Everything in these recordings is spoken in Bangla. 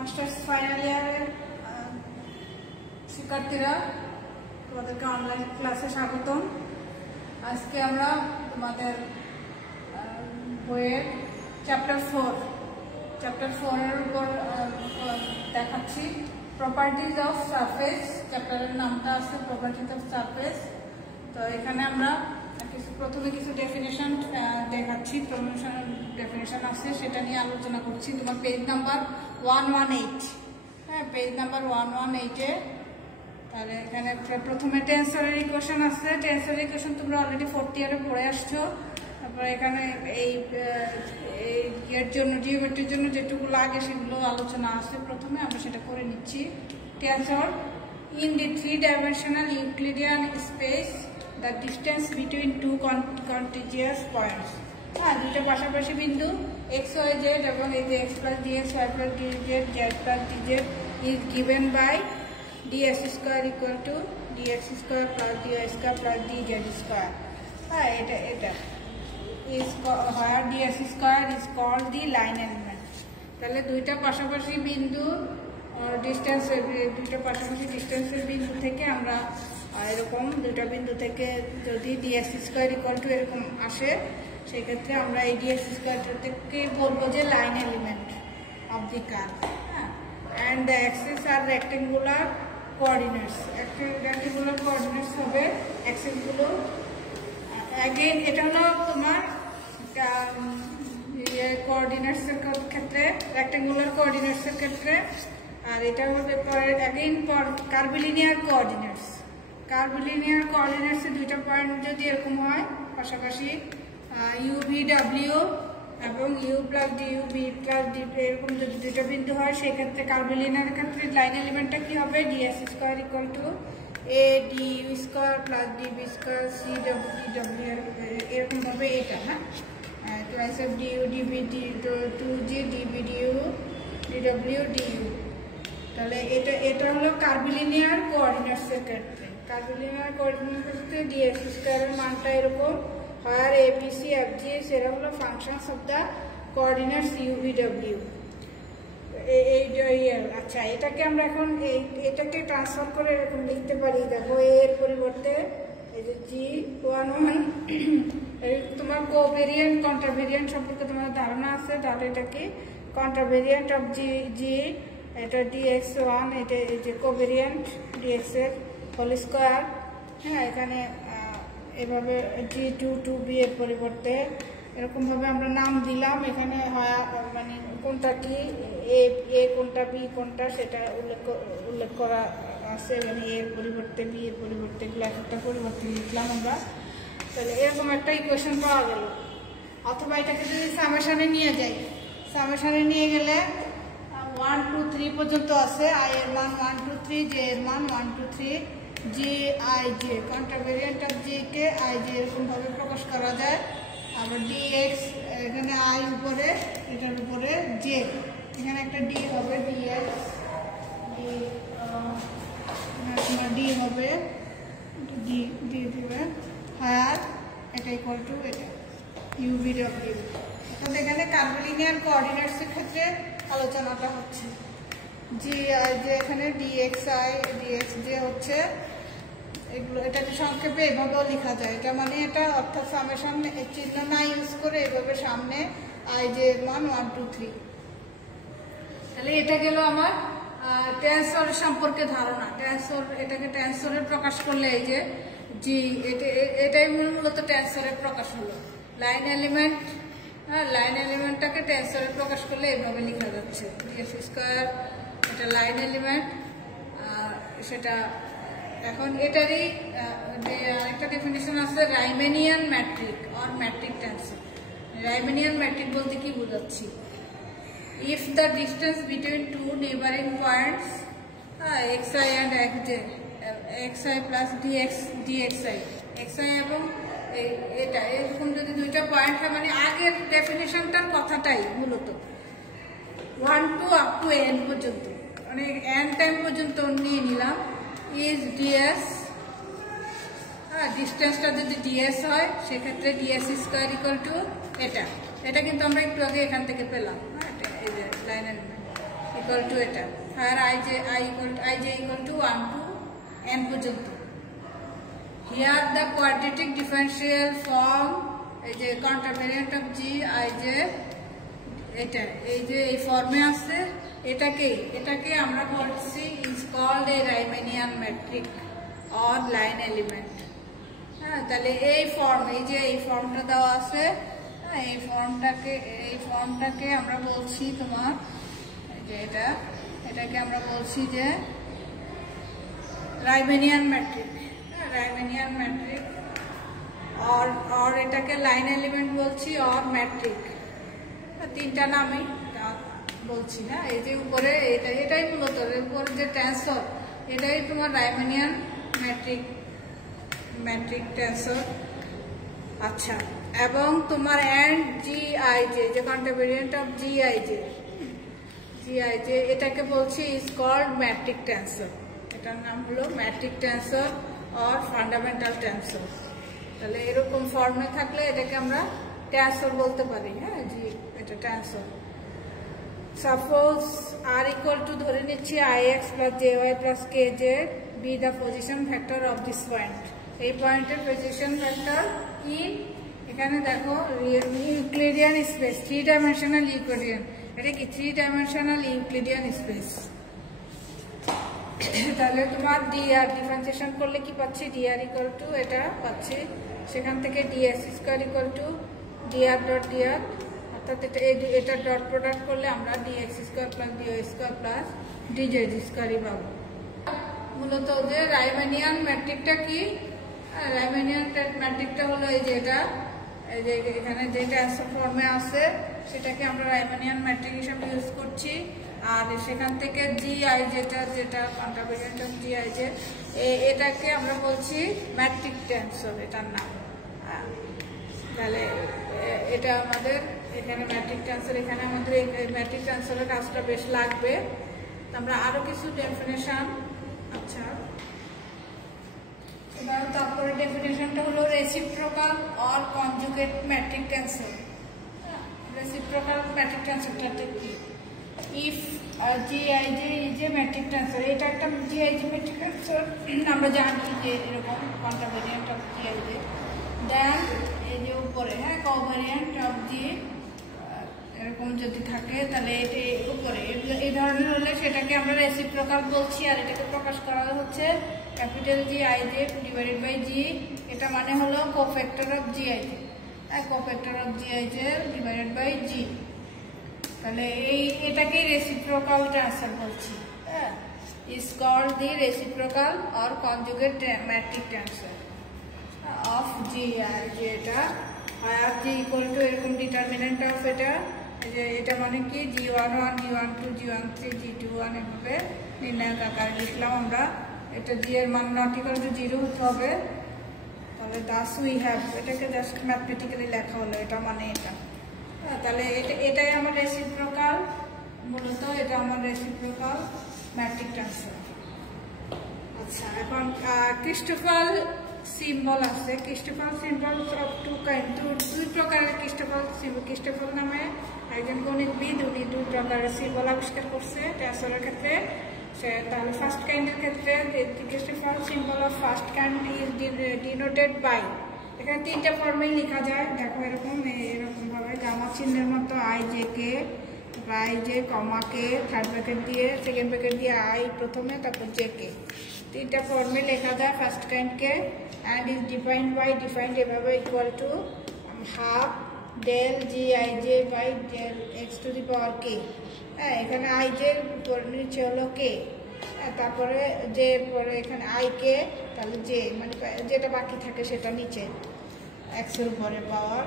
মাস্টার্স ফাইনাল ইয়ারের শিক্ষার্থীরা, তোমাদেরকে অনলাইন ক্লাসে স্বাগতম। আজকে আমরা তোমাদের বইয়ের চ্যাপ্টার 4-এর উপর দেখাচ্ছি প্রপার্টিজ অফ সারফেস। চ্যাপ্টারের নামটা আছে প্রপার্টিজ অফ সারফেস। তো এখানে আমরা প্রথমে কিছু ডেফিনেশন দেখাচ্ছি, ডেফিনেশন আছে সেটা নিয়ে আলোচনা করছি। তোমার পেজ নাম্বার 118, হ্যাঁ, পেজ নাম্বার 118-এ। তাহলে এখানে প্রথমে টেন্সরের ইকুয়েশন আছে। টেন্সরের ইকুয়েশন তোমরা অলরেডি 4th ইয়ারে পড়ে আসছো। তারপরে এখানে এই এর জন্য জিওমেট্রির জন্য যেটুকু লাগে সেগুলো আলোচনা আছে। প্রথমে আমরা সেটা করে নিচ্ছি। Tensor in the 3-dimensional Euclidean space, the distance between two contiguous points, হ্যাঁ, দুইটা পাশাপাশি বিন্দু x, y, z এবং এই যে x plus dx, y plus dz, z plus dz is given by ds square equal to dx square plus dy square plus dz square, হ্যাঁ, এটা is where ds square is called the line element। তাহলে দুইটা পাশাপাশি বিন্দু ডিস্টেন্স, দুইটা পাশাপাশি ডিস্টেন্সের বিন্দু থেকে আমরা এরকম দুইটা বিন্দু থেকে যদি ডিএস স্কোয়ার ইকুয়াল টু এরকম আসে, সেক্ষেত্রে আমরা এই ডিএস স্কোয়ারটাকে বলবো যে line element of the curve. হ্যাঁ, অ্যান্ড দ্য অ্যাক্সিস আর রেক্টেঙ্গুলার কোঅর্ডিনেটস। রেক্টেঙ্গুলার কোঅর্ডিনেটস হবে অ্যাক্সিসগুলো। অ্যাগেন এটা হলো তোমার কোঅর্ডিনেটসের ক্ষেত্রে, রেক্টেঙ্গুলার কোঅর্ডিনেটসের ক্ষেত্রে। আর এটা হবে অ্যাগেন কার্ভিলিনিয়ার কোঅর্ডিনেটস। কার্ভিলিনিয়ার কোঅর্ডিনেটসে দুইটা পয়েন্ট যদি এরকম হয় পাশাপাশি, ইউ ভি ডাব্লিউ এবং u plus d u v plus d, এরকম যদি দুইটা বিন্দু হয়, সেক্ষেত্রে কার্ভিলিনিয়ার ক্ষেত্রে লাইন এলিমেন্টটা কি হবে? D s square equal to a d u square plus d v square c ডাব্লিউ, এরকম হবে এটা। হ্যাঁ, twice of due d v d 2g d v d u ডিডব্লিউ ডিউ। তাহলে এটা হলো কার্ভিলিনিয়ার কোঅর্ডিনেটসের ক্ষেত্রে। কার্ভিলিনিয়ার কোঅর্ডিনেটসের ক্ষেত্রে ডিএক্স স্কয়ারের মানটা এরকম, আর এবিসি এফজিএস এরা হলো ফাংশনস অফ দ্য কোঅর্ডিনেটস ইউভিডব্লিউ। আচ্ছা, এটাকে আমরা এখন এটাকে ট্রান্সফার করে এরকম লিখতে পারি। দেখো, এর পরিবর্তে এই যে G11, তোমার কোভেরিয়েন্ট কন্ট্রাভেরিয়েন্ট সম্পর্কে তোমার ধারণা আছে। তাহলে এটা কি কন্ট্রাভেরিয়েন্ট অফ জি, এটা dx1, এটা এই যে কোভেরিয়েন্ট dx এর হোল স্কোয়ার। হ্যাঁ, এখানে এভাবে G22b এর পরিবর্তে এরকমভাবে আমরা নাম দিলাম। এখানে হয় মানে কোনটা কি, এ কোনটা, বি কোনটা, সেটা উল্লেখ করা আছে। মানে এর পরিবর্তে বি এর পরিবর্তে এগুলো একটা পরিবর্তন লিখলাম আমরা। তাহলে এরকম একটা ইকুয়েশন পাওয়া গেল। অথবা এটাকে যদি সামেশনে নিয়ে যাই, সামেশনে নিয়ে গেলে 1 2 3 পর্যন্ত আছে। আই এর মান 1 2 3, জে এর মান 1 2 3, J I J, contravariant of J K I J এরকম ভাবে প্রকাশ করা যায়। আবার ডিএক্স, এখানে আই উপরে, এটার উপরে জে, এখানে একটা ডি হবে, ডিএক্স ডি হবে, ডি দিবে, আর এটা ইকুয়াল টু এটা ইউভিডব্লিউ। তাহলে এখানে কার্ভিলিনিয়ার কোঅর্ডিনেটসের ক্ষেত্রে আলোচনাটা হচ্ছে। জি আই যে এখানে ডিএক্স আই ডিএক্স জে হচ্ছে এগুলো। এটাকে সংক্ষেপে এভাবেও লেখা যায়। এটা মানে এটা অর্থাৎ সামেশন চিহ্ন না ইউজ করে এভাবে সামনে আই জে এর মান 1 2 3। তাহলে এটা গেল আমার টেন্সরের সম্পর্কে ধারণা। টেন্সর, এটাকে টেন্সরে প্রকাশ করলে এই যে জি, এটাই মূলত টেন্সরে প্রকাশ হলো। লাইন এলিমেন্ট, হ্যাঁ, লাইন এলিমেন্টটাকে টেন্সরে প্রকাশ করলে এইভাবে লেখা যাচ্ছে ডিএক্স স্কয়ার, এটা লাইন এলিমেন্ট। সেটা এখন এটারই আরেকটা ডেফিনিশন আছে, Riemannian metric or metric tensor. Riemannian metric বলতে কি বোঝাচ্ছি? If the distance between two neighbouring points xi and xj, xi plus dxi, xi এবং এটা এরকম যদি দুইটা পয়েন্ট হয়, মানে আগের ডেফিনেশনটার কথাটাই মূলত 1 to up to n পর্যন্ত, মানে n টাইম পর্যন্ত নিয়ে নিলাম। ইজ ডিএস, হ্যাঁ, ডিস্টেন্সটা যদি ডিএস হয় সেক্ষেত্রে ডিএস স্কোয়ার ইকুয়াল টু এটা কিন্তু আমরা একটু আগে এখান থেকে পেলাম। হ্যাঁ, এই যে লাইন এলিমেন্ট ইকুয়াল টু এটা, আর I J equal to 1 to n পর্যন্ত। Here the quadratic differential form, এই যে contravariant of G I J, এটা এই যে এই ফর্মে আছে, এটাকে আমরা বলছি is called a Riemannian metric or line element. হ্যাঁ, তাহলে এই ফর্ম, এই যে এই ফর্মটা দেওয়া আছে, এই ফর্মটাকে আমরা বলছি তোমার, যে এটাকে আমরা বলছি যে রাইমানিয়ান ম্যাট্রিক, রাইমানিয়ান ম্যাট্রিক, और এটাকে লাইন এলিমেন্ট বলছি, অর ম্যাট্রিক, তিনটা নামই বলছি। হ্যাঁ, এই যে উপরে এটাই মূলত উপরে যে ট্রান্সফার, এটাই তোমার রাইমানিয়ান ম্যাট্রিক ট্রান্সফার। আচ্ছা, এবং তোমার এন্ড জি আই জে, যে contravariant of G I J, এটাকে বলছি ইজ কল্ড ম্যাট্রিক ট্রান্সফার। এটার নাম হলো matric transfer or fundamental transfer. তাহলে এরকম ফর্মে থাকলে এটাকে আমরা ট্রান্সফার বলতে পারি। হ্যাঁ, জি, এটা transfer. Suppose r equal to ধরে নিচ্ছি i x plus j y plus k z be the position vector of this point. এই পয়েন্টের পজিশন ভেক্টর কি? এখানে দেখো ইউক্লিডিয়ান স্পেস, 3 ডাইমেনশনাল ইউক্লিডিয়ান, এটা কি 3 ডাইমেনশনাল ইউক্লিডিয়ান স্পেস। তাহলে তোমার ডিআর ডিফারেন্সিয়েশন করলে কি পাচ্ছি? ডিআর ইকুয়াল টু এটা পাচ্ছি, সেখান থেকে DX square equal to DR dot DR, অর্থাৎ এটা ডট প্রোডাক্ট করলে আমরা DX square plus DY square plus DZ স্কোয়ারই পাবো। মূলত যে রাইমানিয়ান ম্যাট্রিকটা কি? রাইমানিয়ান ম্যাট্রিকটা হলো এই যে এটা, এই যে এখানে যে ট্রান্সফার ফর্মে আছে সেটাকে আমরা রাইমানিয়ান ম্যাট্রিক হিসেবে ইউজ করছি। আর সেখান থেকে জি আই যেটা কন্ট্রাভেরিয়েন্ট অফ জি আই জে, এটাকে আমরা বলছি ম্যাট্রিক ট্রান্সফার, এটার নাম। তাহলে এটা আমাদের এখানে ম্যাট্রিক ট্রান্সফার, এখানে আমাদের এই ম্যাট্রিক ট্রান্সফারের কাজটা বেশ লাগবে। আমরা আরো কিছু ডেফিনেশন, আচ্ছা এবার তারপরে ডেফিনেশনটা হলো reciprocal or conjugate metric transfer. Reciprocal metric ট্রান্সফারটা কি? If GIJ is a metric transfer, এটা একটা GIJ metric transfer আমরা জানি যে এরকম কন্ট্রাভেরিয়েন্ট অফ GIJ, দেন এই যে উপরে হ্যাঁ কোভ্যারিয়েন্ট অফ G এরকম যদি থাকে তাহলে এটা উপরে এই ধরনের হলে সেটাকে আমরা রেসিপ্রোকাল বলছি। আর এটাকে প্রকাশ করা হচ্ছে capital GIJ divided by G, এটা মানে হলো cofactor of GIJ, cofactor of GIJ divided by G। তাহলে এটাকে রেসিপ্রোকাল ট্রান্সফার বলছি। হ্যাঁ, is called the reciprocal or conjugate metric transfer of G. আর যেটা আর জি ইকুয়াল টু এরকম ডিটারমিনেন্ট অফ এটা মানে কি G11 G12 G13 G21 এভাবে নির্ণায়ক আকারে লিখলাম আমরা। এটা জি এর মান নট ইকুয়াল টু 0 হতে হবে। তাহলে দাস উই হ্যাভ, এটাকে জাস্ট ম্যাথমেটিক্যালি লেখা হলো, এটা মানে এটা। তাহলে এটাই আমার রেসিপ্রোকাল, মূলত এটা আমার রেসিপ্রোকাল ম্যাট্রিক ট্রান্সফার। আচ্ছা, এখন ক্রিস্টোফাল সিম্বল আছে। ক্রিস্টোফাল সিম্বল অফ দুই প্রকারের ক্রিস্টোফাল সিম্বল। ক্রিস্টোফাল নামে একজন গণিতবিদ, উনি দুই প্রকারের সিম্বল আবিষ্কার করছে ট্রান্সফারের ক্ষেত্রে। তাহলে ফার্স্ট কাইন্ডের ক্ষেত্রে Christoffel symbol of first kind is denoted by, এখানে 3টা ফর্মে লেখা যায়। দেখো এরকম ভাবে গামা চিহ্নের মতো IJK, IJ comma K, third bracket দিয়ে সেকেন্ড ব্র্যাকেট দিয়ে I প্রথমে, তারপর JK, 3টা ফর্মে লেখা যায় ফার্স্ট কাইন্ডকে। অ্যান্ড ইজ ডিফাইন্ড এভাবে equal to half del GIJ by del x to the power k। হ্যাঁ, এখানে IJ এর নিচে হলো k, তারপরে যে পরে এখানে IK, তাহলে J মানে যেটা বাকি থাকে সেটা নিচে x এর উপরে power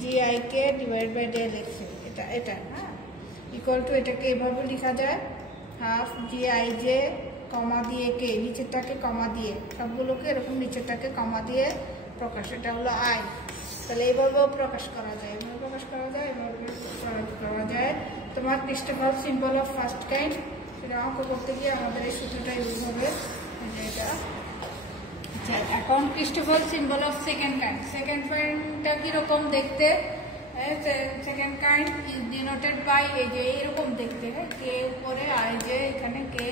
GIK divide by del x, এটা হ্যাঁ ইকুয়াল টু এটাকে এভাবে লেখা যায় হাফ GIJ কমা দিয়ে k, নিচেরটাকে কমা দিয়ে, সবগুলোকে এরকম নিচেরটাকে কমা দিয়ে প্রকাশ, এটা হলো I। তাহলে এইভাবেও প্রকাশ করা যায়, এভাবে প্রকাশ করা যায়, এভাবে প্রকাশ করা যায়। তোমার ক্রিস্টোফাল সিম্বল অফ ফার্স্ট কাইন্ড, সেটা অঙ্ক করতে গিয়ে আমাদের এই সূত্রটা ইউজ হবে এটা। এখন Christoffel symbol of second kind. Second কাইন্ডটা কিরকম দেখতে? Second kind is denoted by এই যে এরকম দেখতে, কে উপরে আই জে, এখানে কে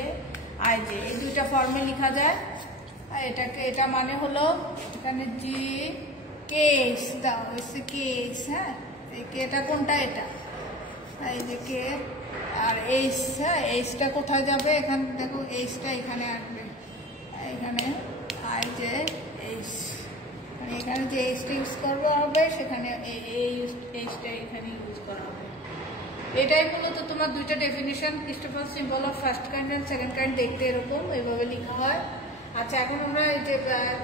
আই জে, এই দুইটা ফর্মে লেখা যায়। এটাকে এটা মানে হলো এখানে জি কেস দাও হচ্ছে কেস, হ্যাঁ এই কেটা কোনটা, এটা এই যে কে, আর এইচ, হ্যাঁ এইচটা কোথায় যাবে, এখানে দেখো এইচটা এখানে আসবে, এখানে আই জে এইচ, মানে এখানে যে এইচটা ইউজ করবো হবে সেখানে এই এইচটা এখানে ইউজ করা হবে। এটাই মূলত তোমার দুইটা definition Christoffel symbol of first kind and second kind দেখতে এরকম এইভাবে লেখা হয়। আচ্ছা এখন আমরা এই যে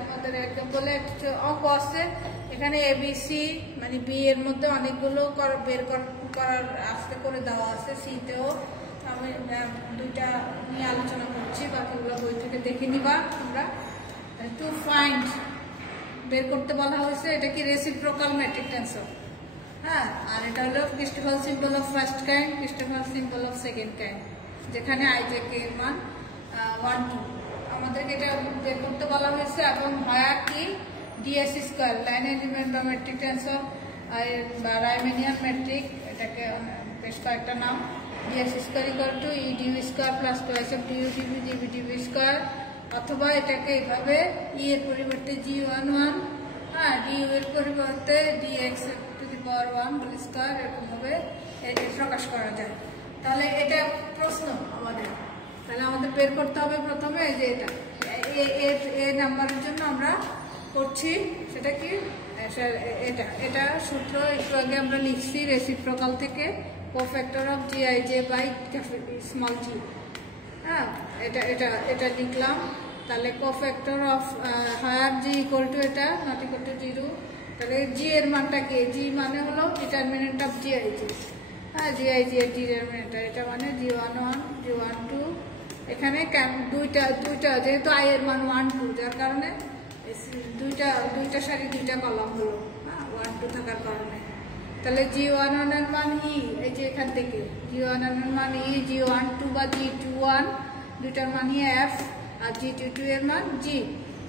আমাদের এক্সাম্পলে একটা অঙ্ক আছে, এখানে এবিসি মানে বি এর মধ্যে অনেকগুলো বের করার আস্তে করে দেওয়া আছে, সিতেও আমি দুইটা নিয়ে আলোচনা করছি, বাকিগুলো বই থেকে দেখে নিবা তোমরা। টু ফাইন্ড বের করতে বলা হয়েছে, এটা কি রেসিপ্রোকাল ম্যাট্রিক টেন্সর, হ্যাঁ, আর এটা হলো Christopher symbol of first kind, Christopher symbol of second kind, যেখানে আই জে কে এর মান 1 2 আমাদেরকে এটা বের করতে বলা হয়েছে। এবং হয় কি ডিএস স্কোয়ার লাইন এলিমেন্ট বা ম্যাট্রিক টেন্সর বা রাইমেনিয়ান ম্যাট্রিক, এটাকে বেশ কয়েকটা নাম, ds square equal to E du square plus twice of due dv dv dv square, অথবা এটাকে এইভাবে ই এর পরিবর্তে G11, হ্যাঁ ডিউ এর পরিবর্তে dx to the power 1 whole square, এরকম ভাবে এটা প্রকাশ করা যায়। তাহলে এটা প্রশ্ন আমাদের, তাহলে আমাদের বের করতে হবে প্রথমে এই যে এটা এ নাম্বারের জন্য আমরা করছি, সেটা কি এটা এটা সূত্র একটু আগে আমরা লিখছি রেসিপ্রোকাল থেকে, cofactor of GIJ by small g, হ্যাঁ এটা এটা এটা লিখলাম। তাহলে cofactor of higher G equal to এটা নট ইকুয়াল টু 0, তাহলে জি এর মানটা কি, জি মানে হলো ডিটারমিনেন্ট অফ GIJ, হ্যাঁ GIJ এর ডিটারমিনেন্ট, এটা মানে G11 G12, এখানে দুইটা যেহেতু আই এর মান 1 2 যার কারণে দুইটা সারি দুইটা কলাম হলো, হ্যাঁ 1 2 থাকার কারণে। তাহলে G11 এর মান ই, এই যে এখান থেকে G11 এর মান ই, G12 বা G21 দুইটার মান ই এফ, আর G22 এর মান জি,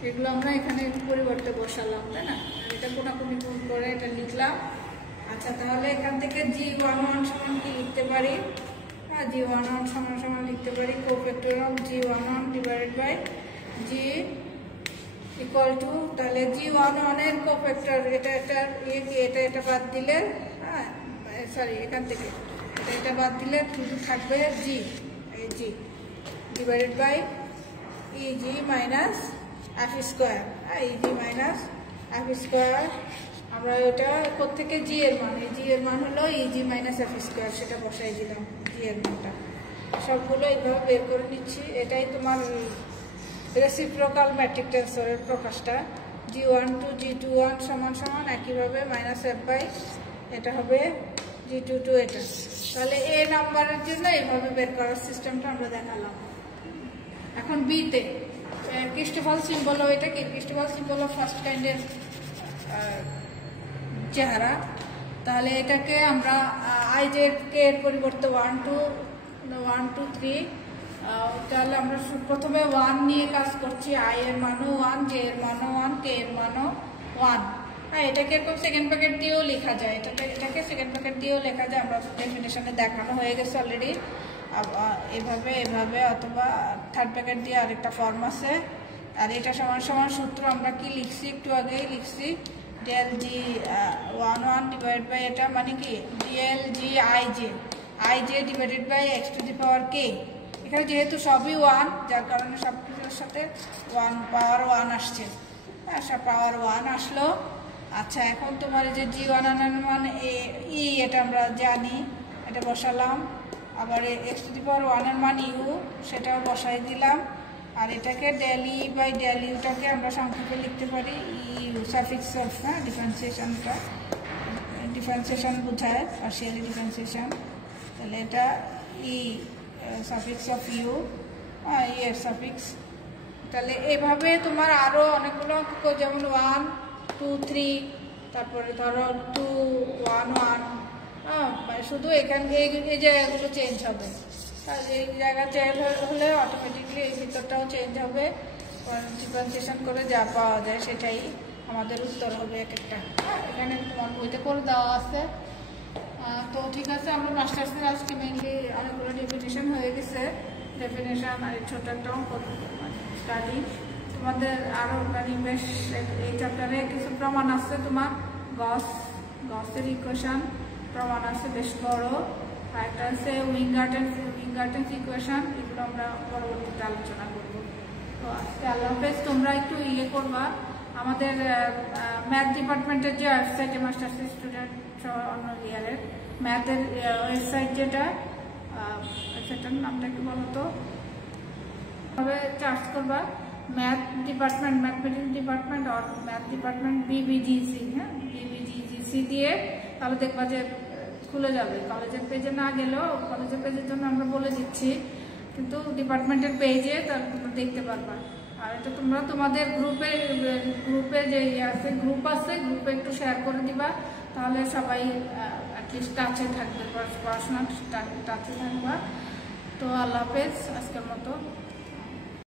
এগুলো আমরা এখানে পরিবর্তে বসালাম, তাই না, এটা কোনাকুনি গুণ করে এটা লিখলাম। আচ্ছা তাহলে এখান থেকে G11 সমান কি লিখতে পারি, হ্যাঁ G11 সমান সমান লিখতে পারি cofactor of G11 divided by g equal to, তাহলে G11 এর কোফ্যাক্টর এটা বাদ দিলে, হ্যাঁ সরি এখান থেকে এটা বাদ দিলে শুধু থাকবে জি, এই g divided by E G minus F square, হ্যাঁ ইজি মাইনাস এফ স্কোয়ার। আমরা ওটা কোত্থেকে জি এর মান, এই জি এর মান হলো ইজি মাইনাস এফ স্কোয়ার, সেটা বসাই দিলাম জি এর মানটা, সবগুলো এইভাবে বের করে নিচ্ছি। এটাই তোমার রেসিপ্রোকাল ম্যাট্রিক টেন্সরের প্রকাশটা, G12 G21 সমান সমান একইভাবে মাইনাস এফ বাই এটা হবে G22 এটা। তাহলে এ নাম্বারের জন্য এইভাবে বের করার সিস্টেমটা আমরা দেখালাম। এখন বিতে ক্রিস্টোফার সিম্বল, এটা কি ক্রিস্টোফার সিম্বল অফ ফার্স্ট কাইন্ডের চেহারা, তাহলে এটাকে আমরা আই জে কে এর পরিবর্তে 1 2 3, তাহলে আমরা প্রথমে 1 নিয়ে কাজ করছি, আই এর মানও 1, জে এর মানও 1, কে এর মানও 1, হ্যাঁ এটাকে এরকম সেকেন্ড প্যাকেট দিয়েও লেখা যায়, এটাকে সেকেন্ড প্যাকেট দিয়েও লেখা যায়, আমরা ডেফিনেশনে দেখানো হয়ে গেছে অলরেডি, এভাবে এভাবে, অথবা থার্ড প্যাকেট দিয়ে আরেকটা ফর্ম আছে। আর এটা সমান সমান সূত্র আমরা কি লিখছি, একটু আগেই লিখছি, ডেল G11 ডিভাইড বাই এটা মানে কি DL G I J divided by X to the power K, এখানে যেহেতু সবই 1 যার কারণে সব কিছুর সাথে 1 পাওয়ার 1 আসছে, হ্যাঁ সব পাওয়ার 1 আসলো। আচ্ছা এখন তোমার যে G11 মান ই, এটা আমরা জানি, এটা বসালাম, আবার এক্স টু দি পাওয়ার 1 এর মান ইউ, সেটাও বসাই দিলাম। আর এটাকে ডেল ই বাই ডেল ইউটাকে আমরা সংক্ষেপে লিখতে পারি ইউ সাফিক্স অফ, হ্যাঁ ডিফারেন্সিয়েশনটা, ডিফারেন্সিয়েশন বোঝায় পার্শিয়ালি ডিফারেন্সিয়েশন, তাহলে এটা ই সাফিক্স অফ ইউ, ই এর সাফিক্স। তাহলে এইভাবে তোমার আরও অনেকগুলো যেমন 1 2 3, তারপরে ধরো 2 1 1, হ্যাঁ শুধু এখানে এই জায়গাগুলো চেঞ্জ হবে, এই জায়গা চেঞ্জ হলে অটোমেটিকলি এই ভিতরটাও চেঞ্জ হবে, ডিফারেন্সিয়েশন করে যা পাওয়া যায় সেটাই আমাদের উত্তর হবে এক একটা। এখানে তোমার বইতে করে দেওয়া আছে, তো ঠিক আছে, আমরা মাস্টার্সের আজকে মেইনলি অনেকগুলো ডেফিনেশন হয়ে গেছে, ডেফিনেশন আর ছোট একটা অঙ্ক স্টাডি। তোমাদের আরও বেশ এই চ্যাপ্টারে কিছু প্রমাণ আছে, তোমার গসের ইকুয়েশন প্রমাণ আছে বেশ বড়, আর একটা আছে উইঙ্গার্টেন্স ইকুয়েশন, এগুলো আমরা পরবর্তীতে আলোচনা করবো। তো আজকে আল্লাহ হাফেজ। তোমরা একটু করবা, আমাদের ম্যাথ ডিপার্টমেন্টের যে ওয়েবসাইটে মাস্টার্স স্টুডেন্ট অন্য ইয়ারের ম্যাথের ওয়েবসাইট যেটা, ওয়েবসাইটের নামটা একটু বলো তো, তবে চার্জ করবা ম্যাথ ডিপার্টমেন্ট, ম্যাথমেটিক্স ডিপার্টমেন্ট আর ম্যাথ ডিপার্টমেন্ট বিবিজিসি, হ্যাঁ বিবিজিসি দিয়ে, তাহলে দেখবা যে খুলে যাবে। কলেজের পেজে না গেলেও কলেজের পেজের জন্য আমরা বলে দিচ্ছি, কিন্তু ডিপার্টমেন্টের পেজে তাহলে তোমরা দেখতে পারবা। আর এটা তোমরা তোমাদের গ্রুপে যে আছে গ্রুপে একটু শেয়ার করে দিবা, তাহলে সবাই অ্যাটলিস্ট টাচে থাকবে, পড়াশোনার টাচে থাকবা। তো আল্লাহ হাফেজ আজকের মতো।